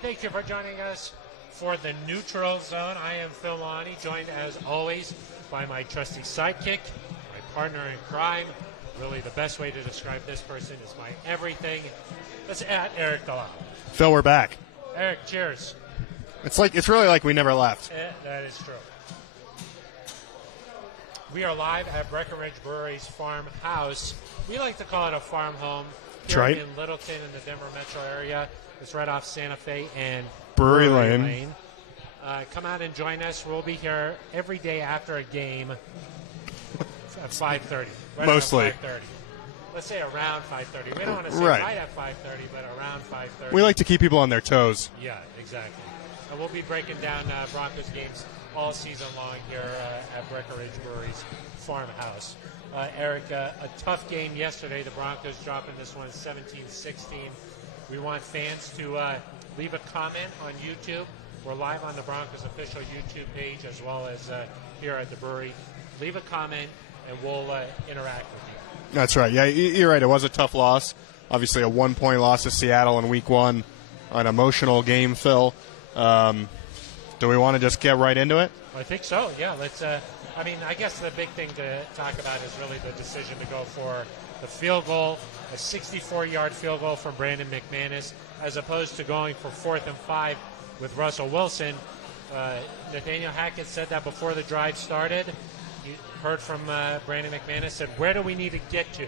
thank you for joining us for the Neutral Zone. I am Phil Lonnie, joined as always by my trusty sidekick, my partner in crime. Really, the best way to describe this person is my everything. Let's add Eric Galau. Phil, we're back. Eric, cheers. It's really like we never left. That is true. We are live at Breckenridge Brewery's farmhouse. We like to call it a farm home. Here right. in Littleton in the Denver metro area. It's right off Santa Fe and Brewery Lane. Come out and join us. We'll be here every day after a game at 5:30. Right Mostly. At 5:30. Let's say around 5:30. We don't want to say right at 5:30, but around 5:30. We like to keep people on their toes. Yeah, exactly. And we'll be breaking down Broncos games all season long here at Breckenridge Brewery's farmhouse. Eric, a tough game yesterday. The Broncos dropping this one 17-16. We want fans to leave a comment on YouTube. We're live on the Broncos official YouTube page as well as here at the brewery. Leave a comment and we'll interact with you. That's right. Yeah, you're right. It was a tough loss. Obviously a 1-point loss to Seattle in week 1. An emotional game, Phil. Do we want to just get right into it? I think so, yeah. Let's. I guess the big thing to talk about is really the decision to go for the field goal, a 64-yard field goal from Brandon McManus, as opposed to going for 4th and 5 with Russell Wilson. Nathaniel Hackett said that before the drive started. You heard from Brandon McManus, said, where do we need to get to?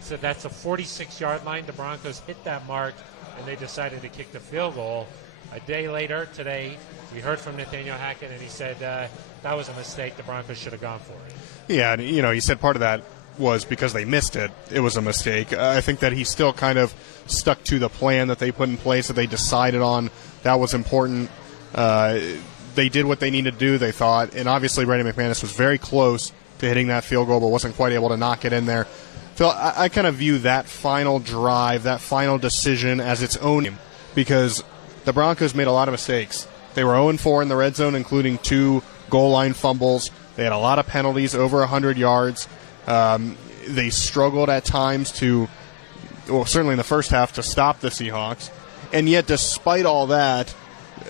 So that's a 46-yard line. The Broncos hit that mark, and they decided to kick the field goal. A day later, today, we heard from Nathaniel Hackett, and he said that was a mistake. The Broncos should have gone for it. Yeah, and, he said part of that was because they missed it. It was a mistake. I think that he still kind of stuck to the plan that they put in place, that they decided on. That was important. They did what they needed to do, they thought, and obviously Brandon McManus was very close to hitting that field goal but wasn't quite able to knock it in there. Phil, I kind of view that final drive, that final decision as its own game because the Broncos made a lot of mistakes. They were 0-4 in the red zone, including 2 goal line fumbles. They had a lot of penalties, over 100 yards. They struggled at times certainly in the first half, to stop the Seahawks. And yet, despite all that,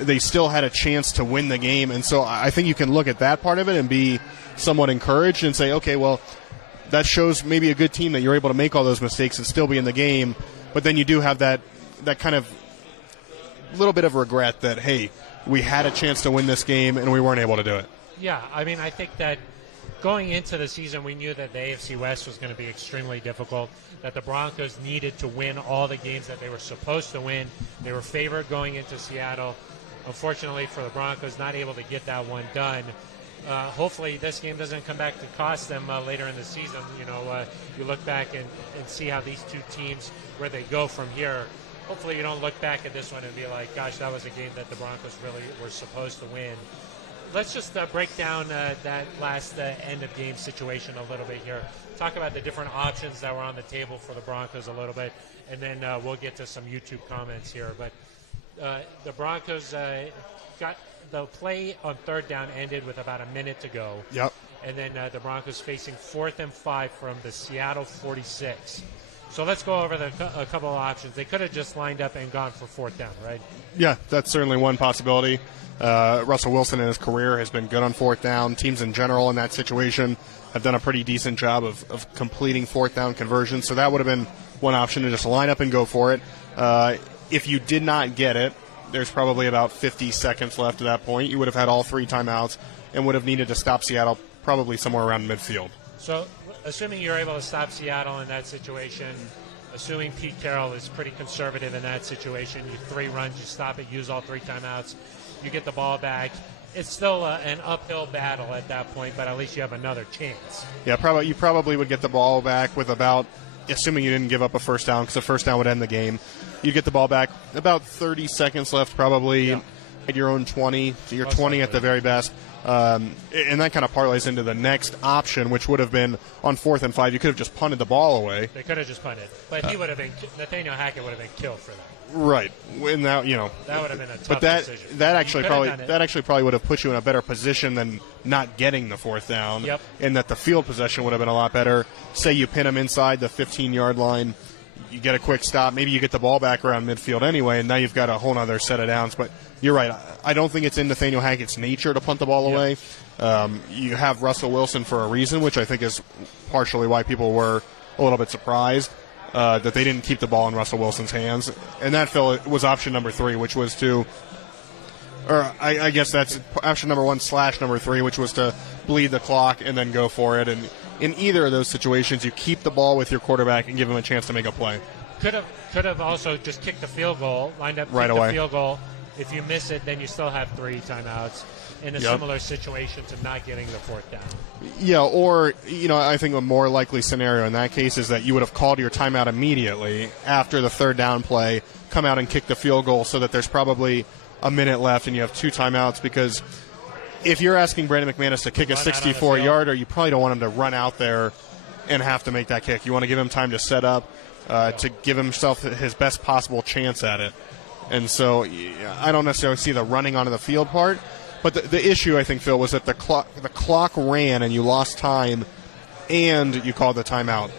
they still had a chance to win the game. And so I think you can look at that part of it and be somewhat encouraged and say, okay, well, that shows maybe a good team that you're able to make all those mistakes and still be in the game. But then you do have that kind of little bit of regret that, hey, we had a chance to win this game and we weren't able to do it. Yeah, I think that going into the season, we knew that the AFC West was going to be extremely difficult, that the Broncos needed to win all the games that they were supposed to win. They were favored going into Seattle. Unfortunately for the Broncos, not able to get that one done. Hopefully this game doesn't come back to cost them later in the season. You look back and see how these two teams, where they go from here. Hopefully you don't look back at this one and be like, gosh, that was a game that the Broncos really were supposed to win. Let's just break down that last end-of-game situation a little bit here. Talk about the different options that were on the table for the Broncos a little bit, and then we'll get to some YouTube comments here. But the Broncos got the play on 3rd down ended with about a minute to go. Yep. And then the Broncos facing 4th and 5 from the Seattle 46. So let's go over a couple of options. They could have just lined up and gone for 4th down, right? Yeah, that's certainly one possibility. Russell Wilson in his career has been good on 4th down. Teams in general in that situation have done a pretty decent job of completing 4th down conversions. So that would have been one option, to just line up and go for it. If you did not get it, there's probably about 50 seconds left at that point. You would have had all 3 timeouts and would have needed to stop Seattle probably somewhere around midfield. So assuming you're able to stop Seattle in that situation, assuming Pete Carroll is pretty conservative in that situation, you 3 runs, you stop it, use all 3 timeouts, you get the ball back. It's still an uphill battle at that point, but at least you have another chance. Yeah, you probably would get the ball back with about, assuming you didn't give up a 1st down, because a 1st down would end the game. You get the ball back about 30 seconds left, probably at your own 20, so you're 20 at the very best. And that kind of parlays into the next option, which would have been on 4th and 5. You could have just punted the ball away. They could have just punted, but he would have been. Nathaniel Hackett would have been killed for that. Right, and that that would have been a tough but decision. That actually probably would have put you in a better position than not getting the 4th down. Yep. And that the field possession would have been a lot better. Say you pin them inside the 15-yard line. you get a quick stop. Maybe you get the ball back around midfield anyway, and now you've got a whole other set of downs. But you're right. I don't think it's in Nathaniel Hackett's nature to punt the ball away. You have Russell Wilson for a reason, which I think is partially why people were a little bit surprised that they didn't keep the ball in Russell Wilson's hands. And that, Phil, was option number 3, which was to – or I guess that's option number 1/number 3, which was to bleed the clock and then go for it. And in either of those situations, you keep the ball with your quarterback and give him a chance to make a play. Could have also just kicked the field goal, lined up, right kicked away. The field goal. If you miss it, then you still have 3 timeouts in a similar situation to not getting the 4th down. Yeah, or, I think a more likely scenario in that case is that you would have called your timeout immediately after the 3rd down play, come out and kick the field goal so that there's probably a minute left and you have 2 timeouts, because if you're asking Brandon McManus to kick a 64-yarder, you probably don't want him to run out there and have to make that kick. You want to give him time to set up, to give himself his best possible chance at it. And so I don't necessarily see the running onto the field part. But the issue, I think, Phil, was that the clock ran and you lost time and you called the timeout.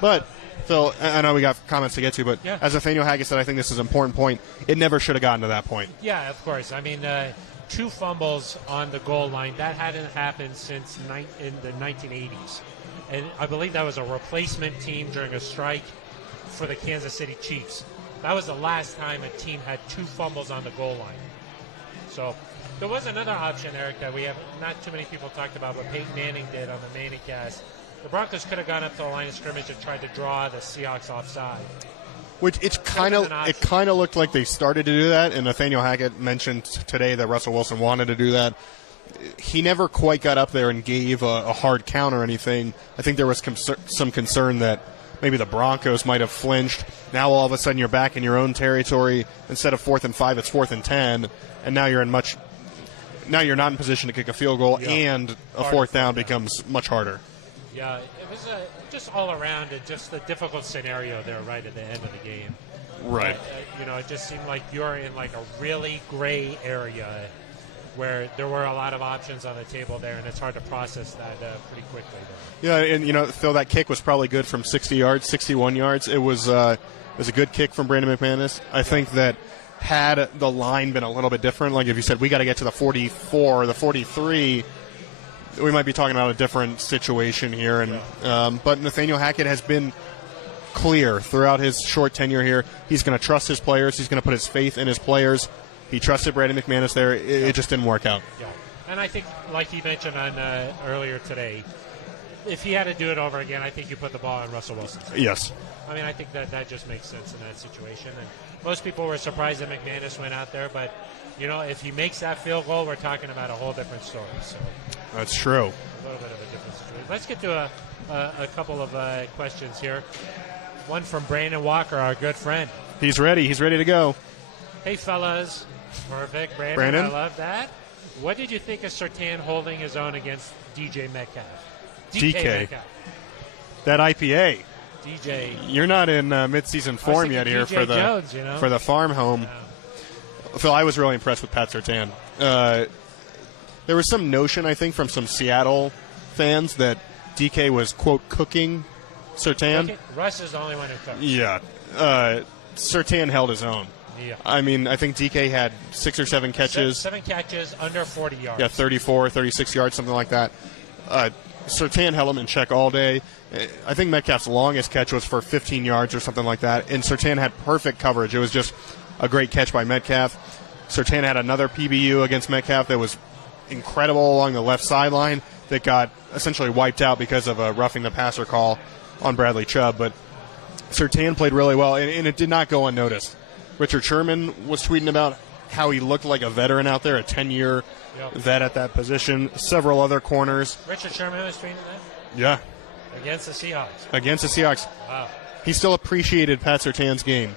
But, Phil, I know we got comments to get to, but as Nathaniel Hackett said, I think this is an important point. It never should have gotten to that point. Yeah, of course. I mean, 2 fumbles on the goal line, that hadn't happened since in the 1980s. And I believe that was a replacement team during a strike for the Kansas City Chiefs. That was the last time a team had 2 fumbles on the goal line. So there was another option, Eric, that we have not too many people talked about, but Peyton Manning did on the Manning cast. The Broncos could have gone up to the line of scrimmage and tried to draw the Seahawks offside. Which it kind of looked like they started to do that, and Nathaniel Hackett mentioned today that Russell Wilson wanted to do that. He never quite got up there and gave a hard count or anything. I think there was some concern that maybe the Broncos might have flinched. Now all of a sudden you're back in your own territory. Instead of 4th and 5, it's 4th and 10, and now you're not in position to kick a field goal, and a 4th down becomes much harder. Yeah, it was just all around just a difficult scenario there right at the end of the game. Right. It just seemed like you're in like a really gray area where there were a lot of options on the table there, and it's hard to process that pretty quickly there. Yeah, and Phil, that kick was probably good from 60 yards, 61 yards. It was a good kick from Brandon McManus. I think that had the line been a little bit different, like if you said we got to get to the 44 or the 43, we might be talking about a different situation here. And but Nathaniel Hackett has been clear throughout his short tenure here. He's going to trust his players. He's going to put his faith in his players. He trusted Brandon McManus there. It just didn't work out. Yeah. And I think, like he mentioned on earlier today, if he had to do it over again, I think you put the ball on Russell Wilson. Yes. I mean, I think that just makes sense in that situation. And most people were surprised that McManus went out there, but if he makes that field goal, we're talking about a whole different story. So that's true. A little bit of a different situation. Let's get to a couple of questions here. One from Brandon Walker, our good friend. He's ready. He's ready to go. Hey, fellas. Perfect, Brandon. I love that. What did you think of Surtain holding his own against DJ Metcalf? DK. Metcalf. That IPA. DJ. You're not in midseason form yet here for the Jones, for the farm home. Yeah. Phil, I was really impressed with Pat Surtain. There was some notion, I think, from some Seattle fans that DK was, quote, cooking Surtain. Russ is the only one who cooked. Yeah. Surtain held his own. Yeah. I mean, I think DK had 6 or 7 catches. 7 catches, under 40 yards. Yeah, 34, 36 yards, something like that. Surtain held him in check all day. I think Metcalf's longest catch was for 15 yards or something like that, and Surtain had perfect coverage. It was just a great catch by Metcalf. Surtain had another PBU against Metcalf that was incredible along the left sideline that got essentially wiped out because of a roughing the passer call on Bradley Chubb. But Surtain played really well, and it did not go unnoticed. Richard Sherman was tweeting about how he looked like a veteran out there, a 10-year vet at that position. Several other corners. Richard Sherman was tweeting that? Yeah. Against the Seahawks. Against the Seahawks. Wow. He still appreciated Pat Surtain's game.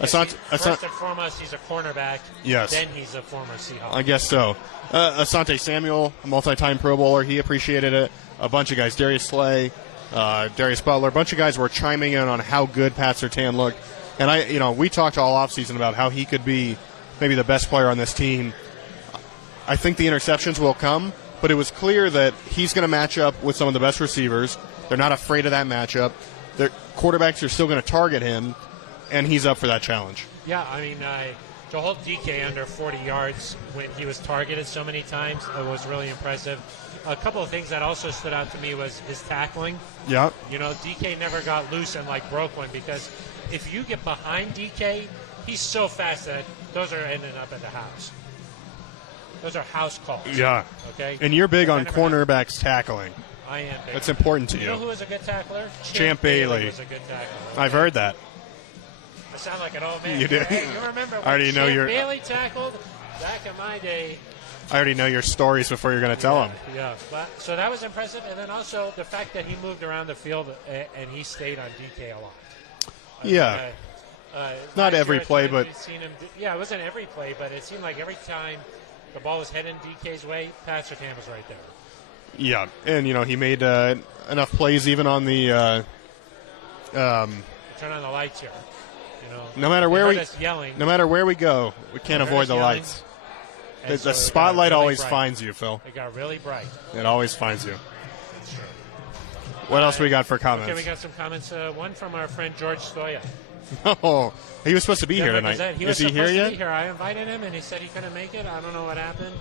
First and foremost, he's a cornerback. Yes. Then he's a former Seahawk. I guess so. Asante Samuel, a multi-time Pro Bowler, he appreciated it. A bunch of guys, Darius Slay, Darius Butler, a bunch of guys were chiming in on how good Pat Surtain looked. And we talked all offseason about how he could be maybe the best player on this team. I think the interceptions will come, but it was clear that he's going to match up with some of the best receivers. They're not afraid of that matchup. their quarterbacks are still going to target him, and he's up for that challenge. Yeah, I mean, to hold DK under 40 yards when he was targeted so many times, it was really impressive. A couple of things that also stood out to me was his tackling. Yep. You know, DK never got loose and, like, broke one, because if you get behind DK, he's so fast that those are ending up at the house. Those are house calls. Yeah. Okay? And you're big on cornerbacks tackling. I am big. That's important to you. You know who was a good tackler? Champ Bailey was a good tackler. Okay? I've heard that. I sound like an old man. You did. Hey, you remember when I already know Champ Bailey tackled back in my day? I already know your stories before you're going to tell them. Yeah. But, so that was impressive. And then also the fact that he moved around the field and he stayed on DK a lot. Yeah. Not every play, but... Yeah, it wasn't every play, but it seemed like every time the ball was heading DK's way, Pat Surtain was right there. Yeah, and, you know, he made enough plays even on the... Turn on the lights here. You know, no matter where we go, we can't avoid the lights. The so spotlight really always bright. finds you, Phil. It got really bright. It always finds you. That's true. What else we got for comments? Okay, we got some comments. One from our friend George Stoya. Oh, he was supposed to be here tonight. Is he here yet? Be here. I invited him, and he said he couldn't make it. I don't know what happened.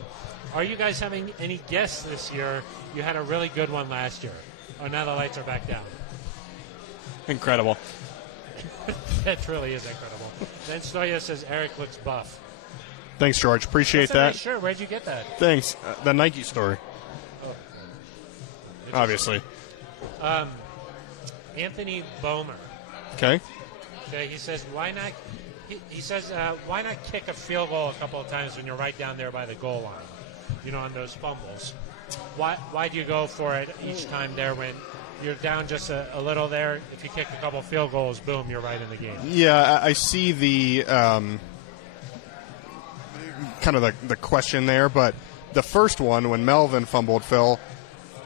Are you guys having any guests this year? You had a really good one last year. Oh, now the lights are back down. Incredible. That really is incredible. Then Stoya says Eric looks buff. Thanks, George. Appreciate That's a that. nice shirt. Where'd you get that? Thanks. The Nike store. Oh. Obviously. Anthony Bomer. Okay. He says, why not? He says, why not kick a field goal a couple of times when you're right down there by the goal line? You know, on those fumbles. Why do you go for it each time there when you're down just a little there? If you kick a couple of field goals, boom, you're right in the game. Yeah, I see the kind of the question there, but the first one when Melvin fumbled, Phil,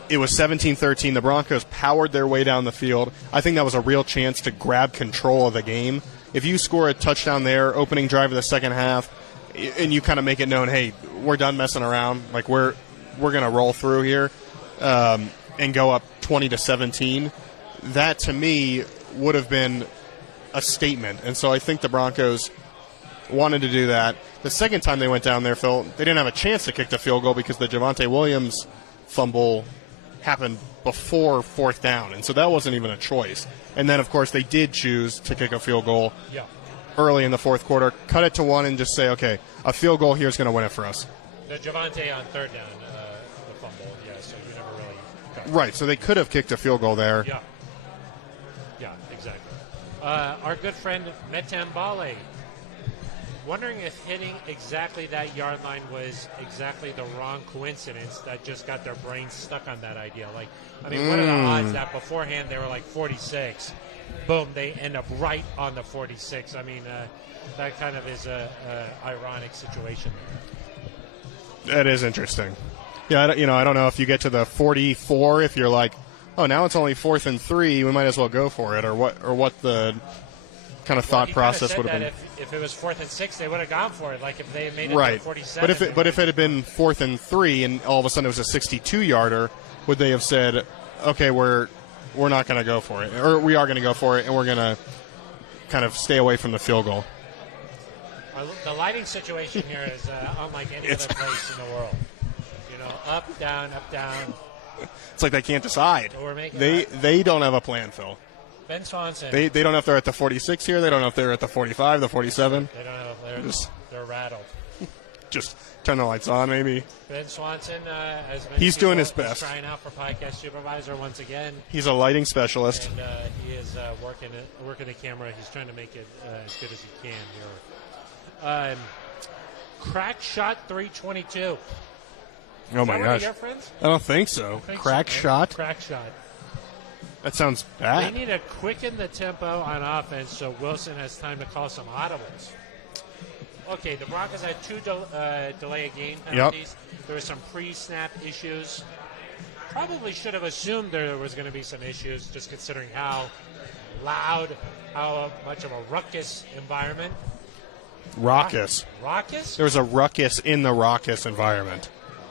it was 17-13. The Broncos powered their way down the field. I think that was a real chance to grab control of the game. If you score a touchdown there, opening drive of the second half, and you kind of make it known, hey, we're done messing around, like we're going to roll through here and go up 20-17, that to me would have been a statement. And so I think the Broncos wanted to do that. The second time they went down there, Phil, they didn't have a chance to kick the field goal because the Javonte Williams fumble happened before fourth down, and so that wasn't even a choice. And then, of course, they did choose to kick a field goal early in the fourth quarter, cut it to one, and just say, okay, a field goal here is going to win it for us. The Javonte on third down, the fumble, so you never really got right, so they could have kicked a field goal there. Yeah, exactly. Our good friend Metem Bale, wondering if hitting exactly that yard line was exactly the wrong coincidence that just got their brains stuck on that idea. Like, I mean, what are the odds that beforehand they were like 46, boom, they end up right on the 46? I mean, that kind of is a ironic situation there. That is interesting. Yeah, I don't know if you get to the 44, if you're like, oh, now it's only 4th and 3, we might as well go for it, or what the kind of thought process would have been. If it was 4th and 6, they would have gone for it. Like if they made it to 47. But if it had been 4th and 3, and all of a sudden it was a 62-yarder, would they have said, okay, we're not going to go for it, or we are going to go for it, and we're going to kind of stay away from the field goal? The lighting situation here is unlike any other place in the world. You know, up, down, up, down. It's like they can't decide. So they don't have a plan, Phil. Ben Swanson. They don't know if they're at the 46 here. They don't know if they're at the 45, the 47. They don't know. They're rattled. Just turn the lights on, maybe. Ben Swanson, as he's doing his best. Trying out for podcast supervisor once again. He's a lighting specialist. And he is working the camera. He's trying to make it as good as he can here. Crack shot 322. Oh my gosh! Your friends? I don't think so. Crack shot. Crack shot. That sounds bad. They need to quicken the tempo on offense so Wilson has time to call some audibles. Okay, the Broncos had 2 delay of game penalties. Yep. There were some pre-snap issues. Probably should have assumed there was going to be some issues, just considering how loud, how much of a ruckus environment. Raucous. Raucous? There was a ruckus in the raucous environment.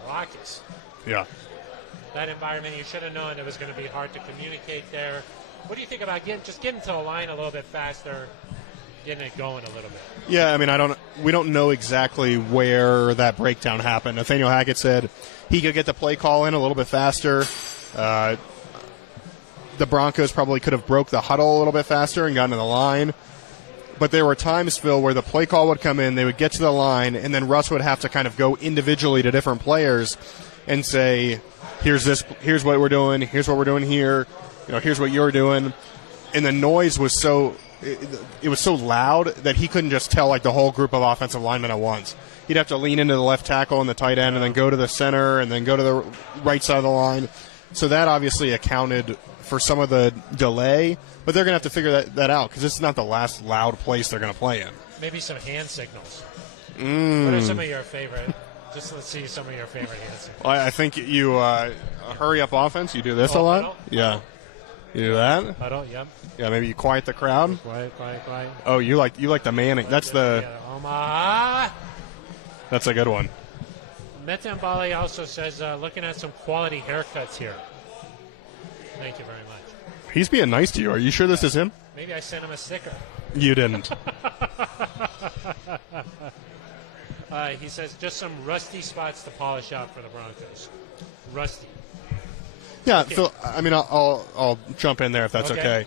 Raucous. Yeah. That environment, you should have known it was going to be hard to communicate there. What do you think about getting to the line a little bit faster, getting it going a little bit? Yeah, I mean, we don't know exactly where that breakdown happened. Nathaniel Hackett said he could get the play call in a little bit faster. The Broncos probably could have broke the huddle a little bit faster and gotten to the line. But there were times, Phil, where the play call would come in, they would get to the line, and then Russ would have to kind of go individually to different players and say, here's what we're doing, here's what we're doing here, here's what you're doing. And the noise was it was so loud that he couldn't just tell like the whole group of offensive linemen at once. He'd have to lean into the left tackle and the tight end and then go to the center and then go to the right side of the line. So that obviously accounted for some of the delay, but they're going to have to figure that out because this is not the last loud place they're going to play in. Maybe some hand signals. What are some of your favorite? Just let's see some of your favorite hand signals. Well, I think you hurry up offense. You do this a lot. Yeah. You do that? Huddle, yep. Yeah, maybe you quiet the crowd. Quiet. Oh, you like the manning. That's the Omaha. That's a good one. Metan Bali also says looking at some quality haircuts here. Thank you very much. He's being nice to you. Are you sure this is him? Maybe I sent him a sticker. You didn't. He says just some rusty spots to polish out for the Broncos. Rusty. Yeah, Okay. Phil, I mean, I'll jump in there if that's okay.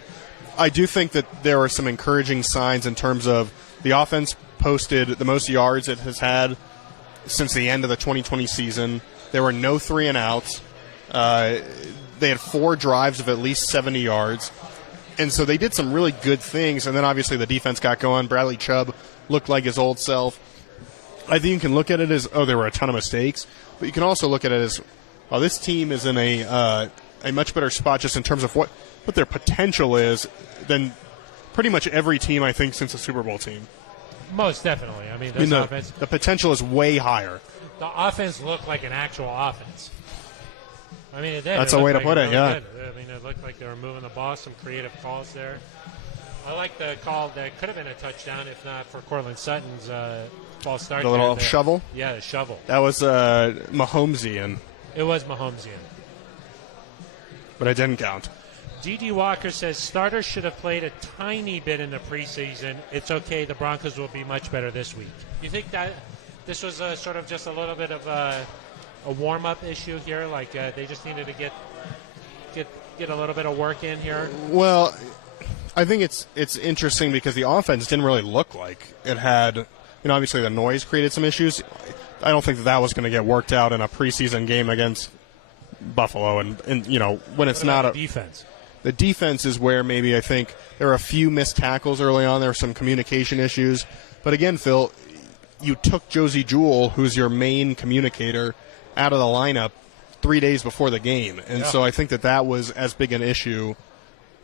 I do think that there are some encouraging signs in terms of the offense posted the most yards it has had since the end of the 2020 season. There were no 3-and-outs. They had 4 drives of at least 70 yards. And so they did some really good things. And then obviously the defense got going. Bradley Chubb looked like his old self. I think you can look at it as, there were a ton of mistakes. But you can also look at it as, this team is in a much better spot just in terms of what their potential is than pretty much every team, I think, since the Super Bowl team. Most definitely. I mean, offense. The potential is way higher. The offense looked like an actual offense. I mean, it did. That's a way to put it, yeah. Good. I mean, it looked like they were moving the ball, some creative calls there. I like the call that could have been a touchdown if not for Cortland Sutton's false start. The little shovel? Yeah, the shovel. That was Mahomesian. It was Mahomesian. But it didn't count. D.D. Walker says starters should have played a tiny bit in the preseason. It's okay. The Broncos will be much better this week. You think that this was sort of just a little bit of a warm-up issue here? Like they just needed to get a little bit of work in here? Well, I think it's interesting because the offense didn't really look like it had. Obviously the noise created some issues. I don't think that was going to get worked out in a preseason game against Buffalo. And when it's not a defense. The defense is where maybe I think there were a few missed tackles early on. There were some communication issues. But again, Phil, you took Josie Jewell, who's your main communicator, out of the lineup 3 days before the game. And so I think that was as big an issue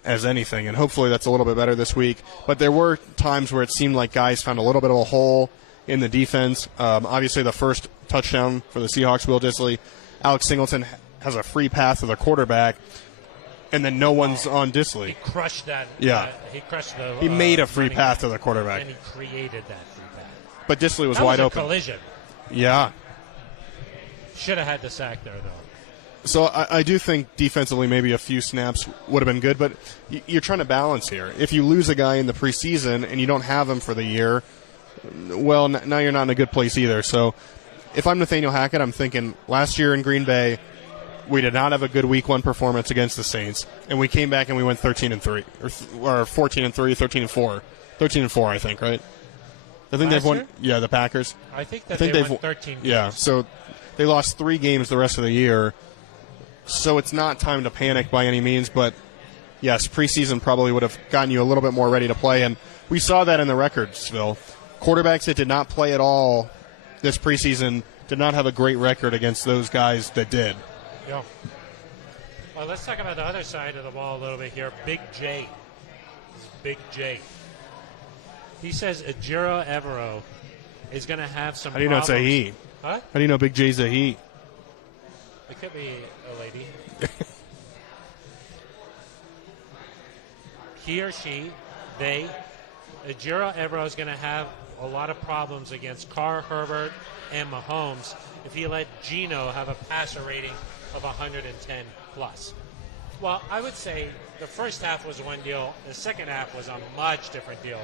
as anything. And hopefully that's a little bit better this week. But there were times where it seemed like guys found a little bit of a hole in the defense. Obviously the first touchdown for the Seahawks, Will Dissly, Alex Singleton has a free pass to the quarterback. And then no one's on Dissly. He crushed that. Yeah. He crushed the. He made a free pass to the quarterback. And he created that free pass. But Dissly was wide open. Collision. Yeah. Should have had the sack there, though. So I do think defensively maybe a few snaps would have been good, but you're trying to balance here. If you lose a guy in the preseason and you don't have him for the year, well, now you're not in a good place either. So if I'm Nathaniel Hackett, I'm thinking last year in Green Bay, we did not have a good Week 1 performance against the Saints, and we came back and we went 13-3 or 14-3, 13-4, 13-4, I think, right? I think they've won. Year? Yeah, the Packers. I think they've won 13 games. Yeah, so they lost 3 games the rest of the year. So it's not time to panic by any means, but yes, preseason probably would have gotten you a little bit more ready to play, and we saw that in the records, Phil. Quarterbacks that did not play at all this preseason did not have a great record against those guys that did. Yeah. Well, let's talk about the other side of the ball a little bit here. Big J. This is Big J. He says Ejiro Evero is going to have some How do you know it's a he? Huh? How do you know Big J's a he? It could be a lady. He or she, they, Ejiro Evero is going to have a lot of problems against Carr, Herbert, and Mahomes if he let Geno have a passer rating of 110 plus. Well, I would say the first half was one deal. The second half was a much different deal.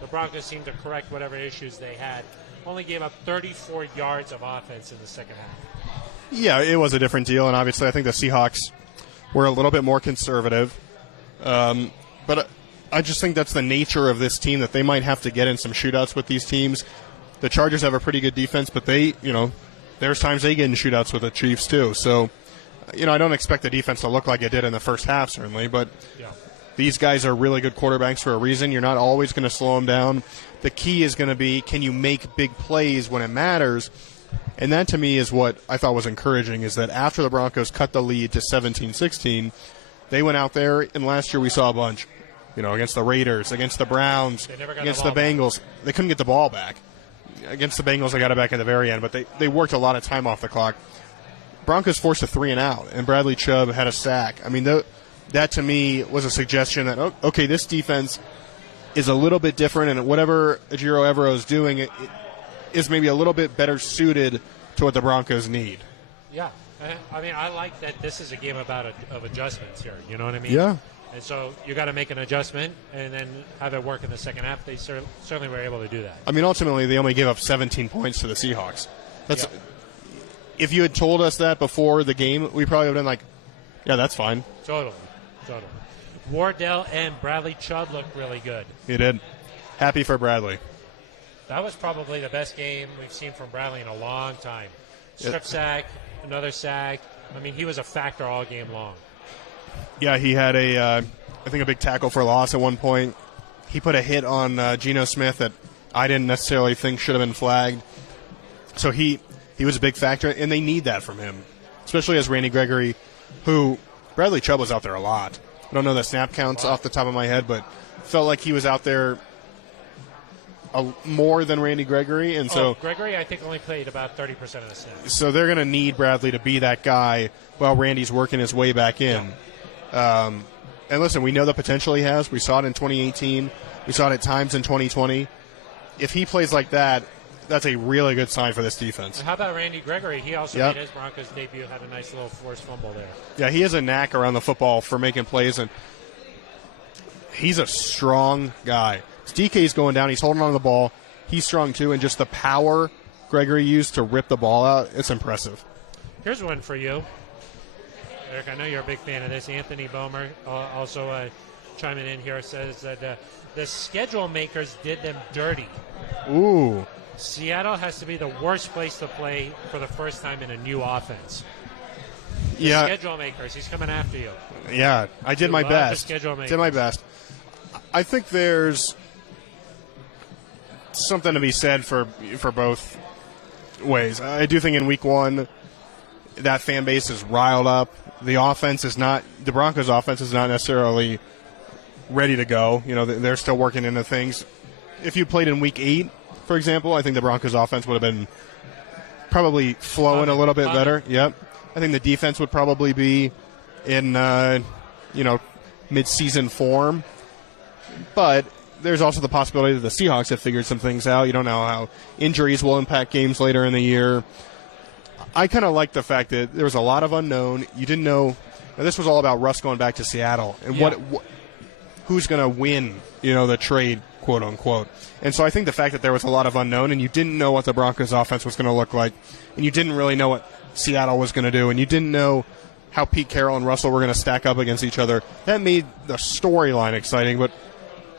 The Broncos seemed to correct whatever issues they had. Only gave up 34 yards of offense in the second half. Yeah, it was a different deal, and obviously I think the Seahawks were a little bit more conservative. But I just think that's the nature of this team, that they might have to get in some shootouts with these teams. The Chargers have a pretty good defense, but there's times they get in shootouts with the Chiefs too. So, I don't expect the defense to look like it did in the first half, certainly, but these guys are really good quarterbacks for a reason. You're not always going to slow them down. The key is going to be, can you make big plays when it matters? And that, to me, is what I thought was encouraging, is that after the Broncos cut the lead to 17-16, they went out there, and last year we saw a bunch, against the Raiders, against the Browns, against the Bengals. They couldn't get the ball back. Against the Bengals, they got it back at the very end, but they worked a lot of time off the clock. Broncos forced a 3-and-out, and Bradley Chubb had a sack. I mean, that to me was a suggestion that, okay, this defense is a little bit different, and whatever Ejiro Evero is doing it is maybe a little bit better suited to what the Broncos need. Yeah. I mean, I like that this is a game of adjustments here. You know what I mean? Yeah. And so you got to make an adjustment and then have it work in the second half. They certainly were able to do that. I mean, ultimately, they only gave up 17 points to the Seahawks. If you had told us that before the game, we probably would have been like, yeah, that's fine. Totally. Wardell and Bradley Chubb looked really good. He did. Happy for Bradley. That was probably the best game we've seen from Bradley in a long time. Strip sack, another sack. I mean, he was a factor all game long. Yeah, he had I think a big tackle for loss at one point. He put a hit on Geno Smith that I didn't necessarily think should have been flagged. So he was a big factor, and they need that from him, especially as Randy Gregory, who Bradley Chubb was out there a lot. I don't know the snap counts off the top of my head, but felt like he was out there more than Randy Gregory. And so Gregory, I think, only played about 30% of the snaps. So they're going to need Bradley to be that guy while Randy's working his way back in. Yeah. And listen, we know the potential he has. We saw it in 2018. We saw it at times in 2020. If he plays like that, that's a really good sign for this defense. And how about Randy Gregory? He also made his Broncos debut, had a nice little forced fumble there. Yeah, he has a knack around the football for making plays, and he's a strong guy. DK's going down. He's holding on to the ball. He's strong, too, and just the power Gregory used to rip the ball out, it's impressive. Here's one for you. Eric, I know you're a big fan of this. Anthony Bomer also chiming in here says that the schedule makers did them dirty. Ooh. Seattle has to be the worst place to play for the first time in a new offense. Yeah. Schedule makers. He's coming after you. Yeah, I did my best. Schedule makers. Did my best. I think there's something to be said for both ways. I do think in week one that fan base is riled up. The Broncos offense is not necessarily ready to go. They're still working into things. If you played in week 8, for example, I think the Broncos offense would have been probably flowing a little bit better. Yep. I think the defense would probably be in mid-season form. But there's also the possibility that the Seahawks have figured some things out. You don't know how injuries will impact games later in the year. I kind of like the fact that there was a lot of unknown. You didn't know. This was all about Russ going back to Seattle and who's going to win, the trade, quote unquote. And so I think the fact that there was a lot of unknown and you didn't know what the Broncos offense was going to look like, and you didn't really know what Seattle was going to do, and you didn't know how Pete Carroll and Russell were going to stack up against each other, that made the storyline exciting. But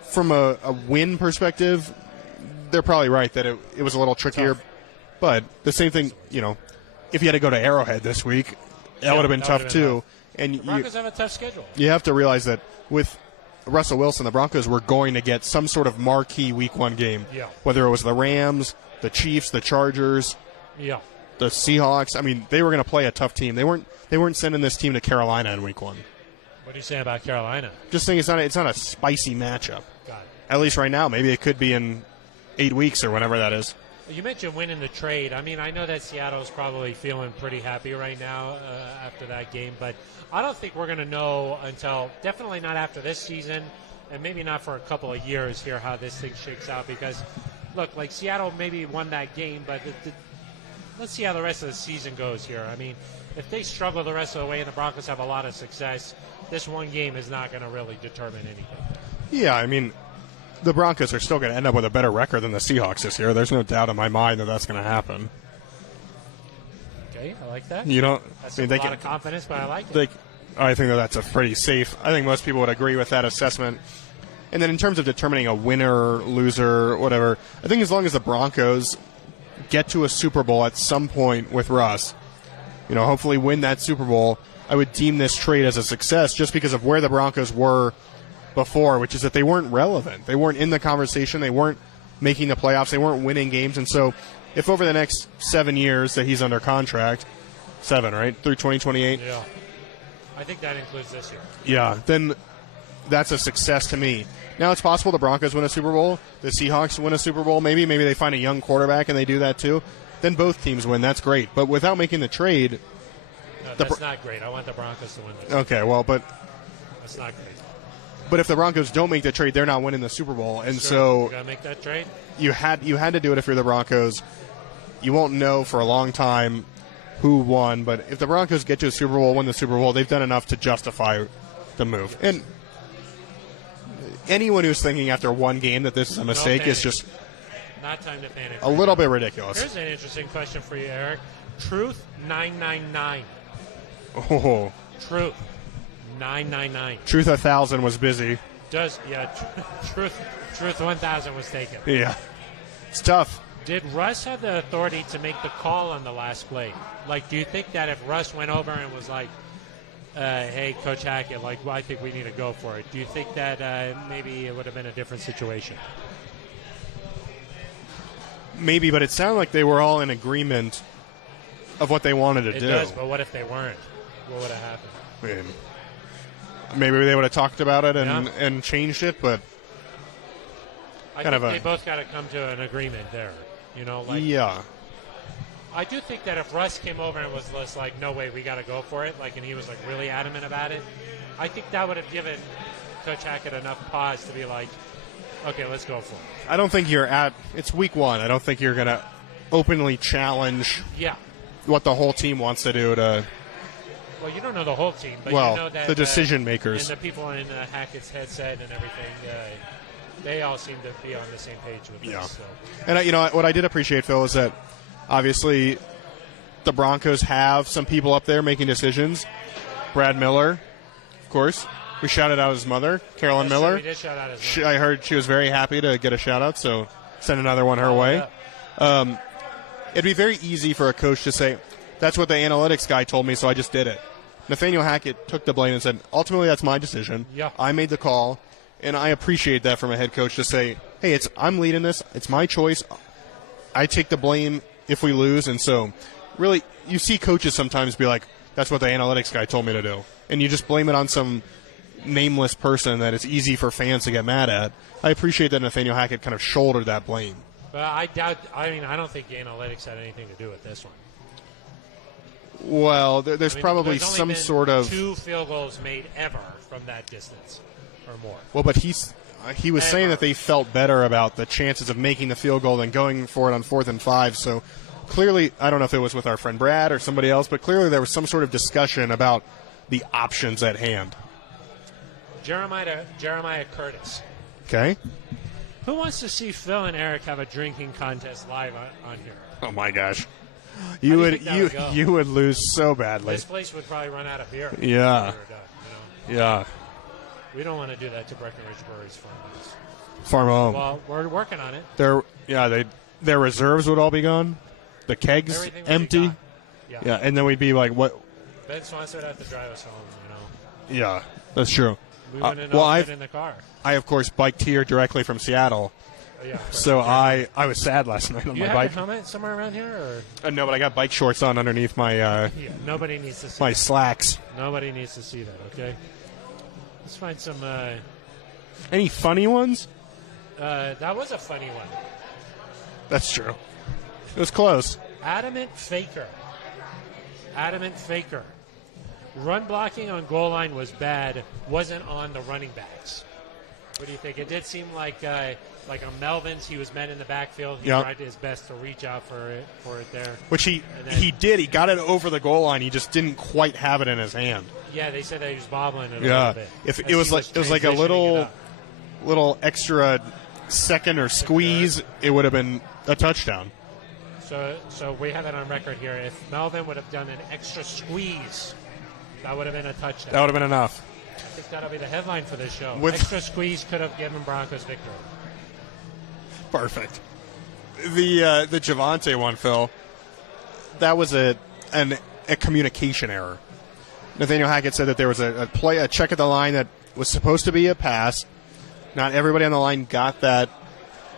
from a win perspective, they're probably right that it was a little trickier. Tough. But the same thing, if you had to go to Arrowhead this week, that would have been tough too. Tough. And the Broncos have a tough schedule. You have to realize that with Russell Wilson, the Broncos were going to get some sort of marquee week 1 game. Yeah. Whether it was the Rams, the Chiefs, the Chargers, the Seahawks. I mean, they were going to play a tough team. They weren't sending this team to Carolina in week 1. What do you say about Carolina? Just saying it's not a spicy matchup. Got it. At least right now. Maybe it could be in 8 weeks or whenever that is. You mentioned winning the trade. I mean, I know that Seattle's probably feeling pretty happy right now after that game, but I don't think we're going to know until definitely not after this season, and maybe not for a couple of years here how this thing shakes out. Because, look, like Seattle maybe won that game, but let's see how the rest of the season goes here. I mean, if they struggle the rest of the way and the Broncos have a lot of success, this one game is not going to really determine anything. Yeah, I mean, the Broncos are still going to end up with a better record than the Seahawks this year. There's no doubt in my mind that that's going to happen. Okay, I like that. You don't. That's I mean, a lot of confidence, but I like it. I think that's a pretty safe. I think most people would agree with that assessment. And then in terms of determining a winner, loser, whatever, I think as long as the Broncos get to a Super Bowl at some point with Russ, hopefully win that Super Bowl, I would deem this trade as a success just because of where the Broncos were before, which is that they weren't relevant. They weren't in the conversation. They weren't making the playoffs. They weren't winning games. And so if over the next 7 years that he's under contract, 7, right, through 2028? Yeah. I think that includes this year. Yeah, then that's a success to me. Now it's possible the Broncos win a Super Bowl, the Seahawks win a Super Bowl, maybe they find a young quarterback and they do that too. Then both teams win. That's great. But without making the trade... No, that's not great. I want the Broncos to win this. Okay, well, but... That's not great. But if the Broncos don't make the trade, they're not winning the Super Bowl. And so... You got to make that trade? You had to do it if you're the Broncos. You won't know for a long time who won, but if the Broncos get to a Super Bowl, win the Super Bowl, they've done enough to justify the move. Yes. And anyone who's thinking after one game that this is a mistake is just not time to panic. A little bit ridiculous. Here's an interesting question for you, Eric. Truth 999. Oh. Truth 999. Truth 1000 was busy. Truth 1000 was taken. Yeah. It's tough. Did Russ have the authority to make the call on the last play? Like, do you think that if Russ went over and was like, hey, Coach Hackett, I think we need to go for it, do you think that maybe it would have been a different situation? Maybe, but it sounded like they were all in agreement of what they wanted to do. It does, but what if they weren't? What would have happened? I mean, maybe they would have talked about it and changed it, but I think they both got to come to an agreement there. Yeah. I do think that if Russ came over and was just like, no way, we got to go for it, and he was really adamant about it, I think that would have given Coach Hackett enough pause to be like, okay, let's go for it. I don't think it's week 1. I don't think you're going to openly challenge what the whole team wants to do to... Well, you don't know the whole team, but you know that the decision makers and the people in Hackett's headset and everything, they all seem to be on the same page with this. So. And what I did appreciate, Phil, is that obviously the Broncos have some people up there making decisions. Brad Miller, of course. We shouted out his mother, Carolyn Miller. We did shout out his mother. I heard she was very happy to get a shout out, so send another one her way. It'd be very easy for a coach to say, that's what the analytics guy told me, so I just did it. Nathaniel Hackett took the blame and said, ultimately, that's my decision. Yeah. I made the call, and I appreciate that from a head coach to say, hey, I'm leading this. It's my choice. I take the blame if we lose. And so, really, you see coaches sometimes be like, that's what the analytics guy told me to do. And you just blame it on some nameless person that it's easy for fans to get mad at. I appreciate that Nathaniel Hackett kind of shouldered that blame. But I don't think the analytics had anything to do with this one. Well, there's probably some sort of 2 field goals made ever from that distance or more. Well, but he was saying that they felt better about the chances of making the field goal than going for it on 4th and 5. So clearly, I don't know if it was with our friend Brad or somebody else, but clearly there was some sort of discussion about the options at hand. Jeremiah Curtis. Okay. Who wants to see Phil and Eric have a drinking contest live on here? Oh my gosh. You would lose so badly. This place would probably run out of beer. Yeah. Done, Yeah. We don't want to do that to Breckenridge Brewery's farmhouse. Farm home. Well, we're working on it. Their reserves would all be gone. The kegs empty. Yeah, and then we'd be like, what? Ben Swanson would have to drive us home. Yeah, that's true. We wouldn't all fit in the car. I of course biked here directly from Seattle. Yeah, so I was sad last night on my bike. You have a helmet somewhere around here? Or? No, but I got bike shorts on underneath my nobody needs to see my that. slacks. Nobody needs to see that, okay? Let's find some... Any funny ones? That was a funny one. That's true. It was close. Adamant faker. Run blocking on goal line was bad. Wasn't on the running backs. What do you think? It did seem like on Melvin's, he was met in the backfield. He Yep. tried his best to reach out for it there. Which he did. He got it over the goal line. He just didn't quite have it in his hand. Yeah, they said that he was bobbling it a little bit. If it was like a little extra second or squeeze, it would have been a touchdown. So we have it on record here. If Melvin would have done an extra squeeze, that would have been a touchdown. That would have been enough. I think that'll be the headline for this show. With extra squeeze could have given Broncos victory. Perfect. The Javonte one, Phil, that was a communication error. Nathaniel Hackett said that there was a check at the line that was supposed to be a pass. Not everybody on the line got that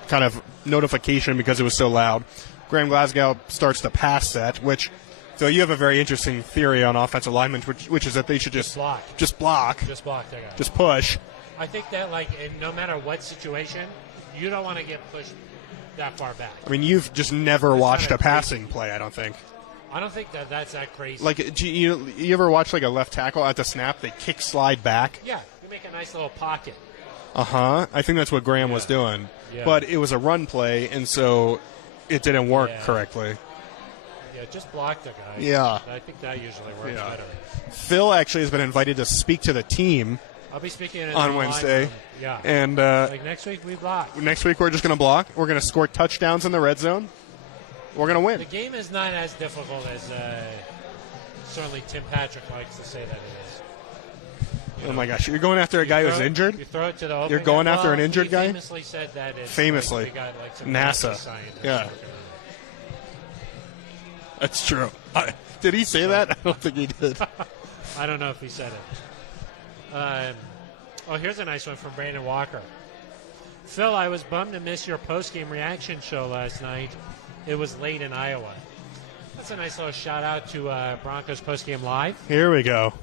kind of notification because it was so loud. Graham Glasgow starts the pass set, which, Phil, you have a very interesting theory on offensive linemen, which is that they should just block. Just block that guy. Just push. I think that, no matter what situation, you don't want to get pushed that far back. I mean, you've just never watched a passing play, I don't think. I don't think that's that crazy. Do you ever watch a left tackle at the snap, they kick slide back? Yeah, you make a nice little pocket. Uh-huh. I think that's what Graham was doing. Yeah. But it was a run play, and so it didn't work correctly. Yeah, just block the guy. Yeah. I think that usually works better. Phil actually has been invited to speak to the team. I'll be speaking on Wednesday. Yeah. And next week we block. Next week we're just going to block. We're going to score touchdowns in the red zone. We're going to win. The game is not as difficult as certainly Tim Patrick likes to say that it is. My gosh, you're going after a guy who's injured? You throw it to the open. You're going after an injured guy? Famously said that it's famously. got some NASA. Yeah. That's true. Did he say that? I don't think he did. I don't know if he said it. Here's a nice one from Brandon Walker. Phil, I was bummed to miss your post-game reaction show last night. It was late in Iowa. That's a nice little shout-out to Broncos post-game live. Here we go.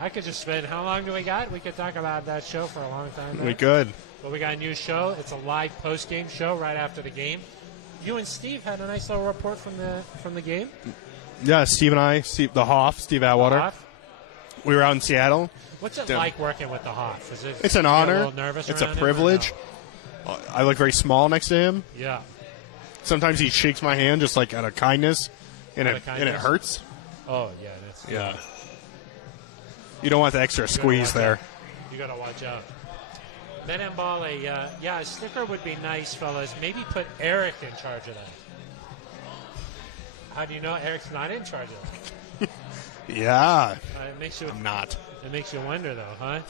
I could just spend, how long do we got? We could talk about that show for a long time. There. We could. But we got a new show. It's a live post-game show right after the game. You and Steve had a nice little report from the game. Yeah, Steve and I, Steve Atwater. Hoff? We were out in Seattle. What's it like working with the Hoff? It's an honor. A little nervous it's a around privilege. No? I look very small next to him. Yeah. Sometimes he shakes my hand just out of kindness, and it hurts. Oh yeah, that's yeah. You don't want the extra squeeze there. You got to watch out. Ben and Ball, a sticker would be nice, fellas. Maybe put Eric in charge of that. How do you know Eric's not in charge of that? Yeah. I'm not. It makes you wonder, though, huh?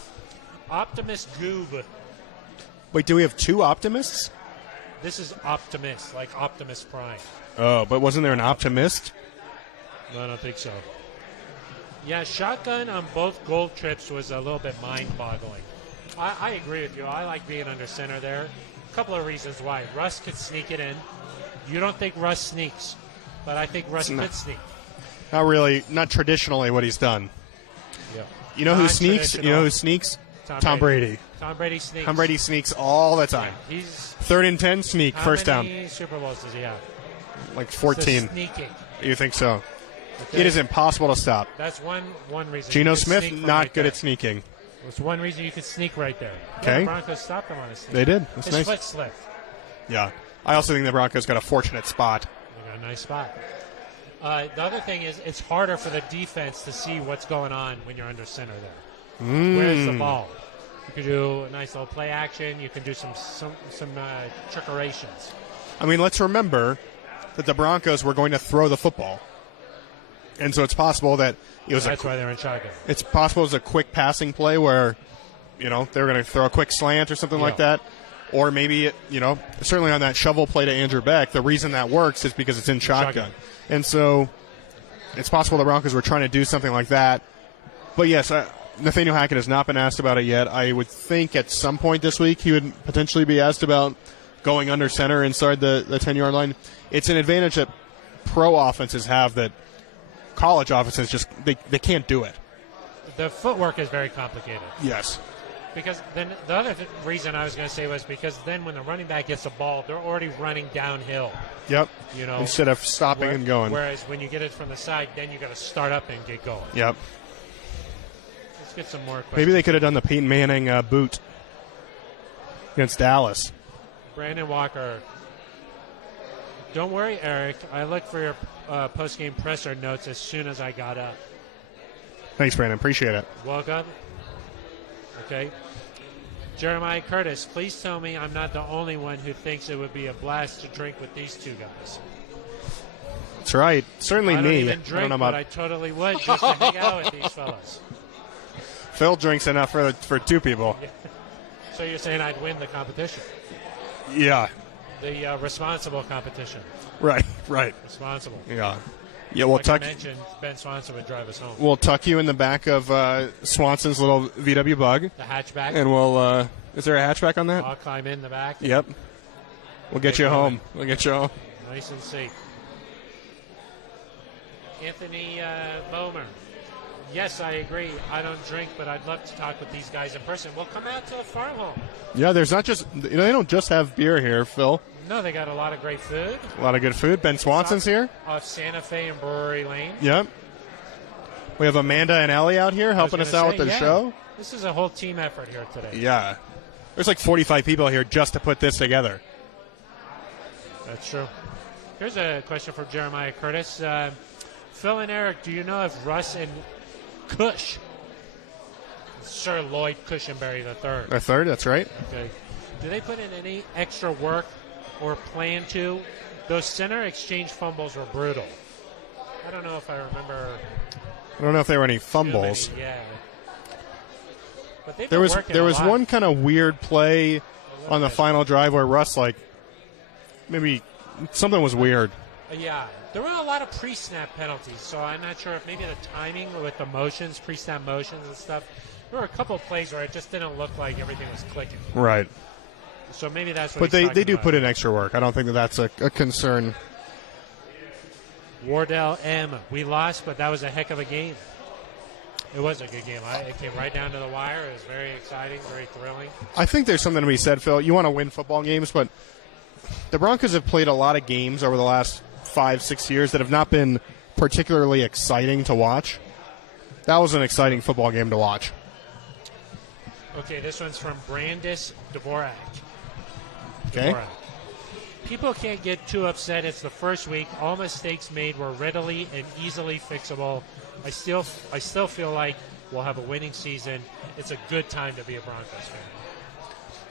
Optimist Goob. Wait, do we have two Optimists? This is Optimist, like Optimus Prime. Oh, but wasn't there an Optimist? No, I don't think so. Yeah, shotgun on both goal trips was a little bit mind-boggling. I agree with you. I like being under center there. A couple of reasons why. Russ could sneak it in. You don't think Russ sneaks, but I think Russ could sneak. Not really. Not traditionally what he's done. Yeah. You know who sneaks? You know who sneaks? Tom Brady. Tom Brady sneaks. Tom Brady sneaks all the time. Yeah, he's 3rd and 10, sneak, first down. How many Super Bowls does he have? Like 14. Sneaking. You think so? Okay. It is impossible to stop. That's one reason. Geno Smith, not good at sneaking. It's one reason you could sneak right there. Okay. The Broncos stopped him on his sneak. They did. That's His nice. foot slipped. Yeah. I also think the Broncos got a fortunate spot. They got a nice spot. The other thing is it's harder for the defense to see what's going on when you're under center there. Where's the ball? You can do a nice little play action. You can do some trickerations. I mean, let's remember that the Broncos were going to throw the football. And so it's possible that it was that's why they're in shotgun. It's possible it's a quick passing play where, they were going to throw a quick slant or something like that. Or maybe, certainly on that shovel play to Andrew Beck, the reason that works is because it's in shotgun. And so it's possible the Broncos were trying to do something like that. But, yes, Nathaniel Hackett has not been asked about it yet. I would think at some point this week he would potentially be asked about going under center inside the 10-yard line. It's an advantage that pro offenses have that college offenses just they can't do it. The footwork is very complicated. Yes. Because then the other reason I was going to say was because then when the running back gets the ball, they're already running downhill. Yep. Instead of stopping and going. Whereas when you get it from the side, then you got to start up and get going. Yep. Let's get some more questions. Maybe they could have done the Peyton Manning boot. against Dallas. Brandon Walker. Don't worry, Eric. I looked for your post-game presser notes as soon as I got up. Thanks, Brandon. Appreciate it. Welcome. Okay. Jeremiah Curtis, please tell me I'm not the only one who thinks it would be a blast to drink with these two guys. That's right. Certainly I don't me. even drink, but I totally would just to hang out with these fellas. Phil drinks enough for two people. Yeah. So you're saying I'd win the competition? Yeah. The responsible competition. Right. Responsible. Yeah. Yeah, we'll like I mentioned, Ben Swanson would drive us home. We'll tuck you in the back of Swanson's little VW Bug. The hatchback. And we'll. Is there a hatchback on that? I'll climb in the back. Yep. We'll get you home. We'll get you home. Nice and safe. Anthony Bomer. Yes, I agree. I don't drink, but I'd love to talk with these guys in person. We'll come out to the farm home. Yeah, there's not just. They don't just have beer here, Phil. No, they got a lot of great food. A lot of good food. Ben Swanson's here. Off Santa Fe and Brewery Lane. Yep. We have Amanda and Ellie out here helping us out with the show. This is a whole team effort here today. Yeah. There's like 45 people here just to put this together. That's true. Here's a question for Jeremiah Curtis. Phil and Eric, do you know if Russ and Cush, Sir Lloyd Cushenberry III. The third, that's right. Okay. Do they put in any extra work or plan to? Those center exchange fumbles were brutal. I don't know if I remember. I don't know if there were any fumbles. Yeah. But they've there been was working there a was lot. one kind of weird play on the final drive where Russ maybe something was weird. Yeah. There were a lot of pre-snap penalties, so I'm not sure if maybe the timing with the motions, pre-snap motions and stuff. There were a couple of plays where it just didn't look like everything was clicking. Right. So maybe that's what But they do about. put in extra work. I don't think that's a concern. Wardell M. We lost, but that was a heck of a game. It was a good game. It came right down to the wire. It was very exciting, very thrilling. I think there's something to be said, Phil. You want to win football games, but the Broncos have played a lot of games over the last 5-6 years that have not been particularly exciting to watch. That was an exciting football game to watch. Okay, this one's from Brandis Dvorak. Okay. Dvorak. People can't get too upset. It's the first week. All mistakes made were readily and easily fixable. I still feel like we'll have a winning season. It's a good time to be a Broncos fan.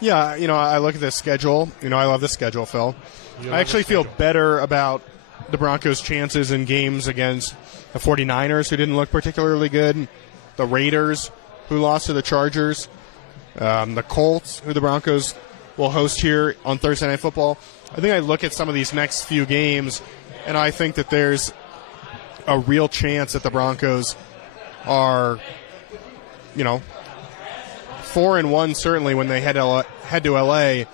Yeah, I look at this schedule. I love this schedule, Phil. I actually feel better about the Broncos' chances in games against the 49ers, who didn't look particularly good, the Raiders, who lost to the Chargers, the Colts, who the Broncos will host here on Thursday Night Football. I think I look at some of these next few games, and I think that there's a real chance that the Broncos are, 4-1 certainly when they head to LA,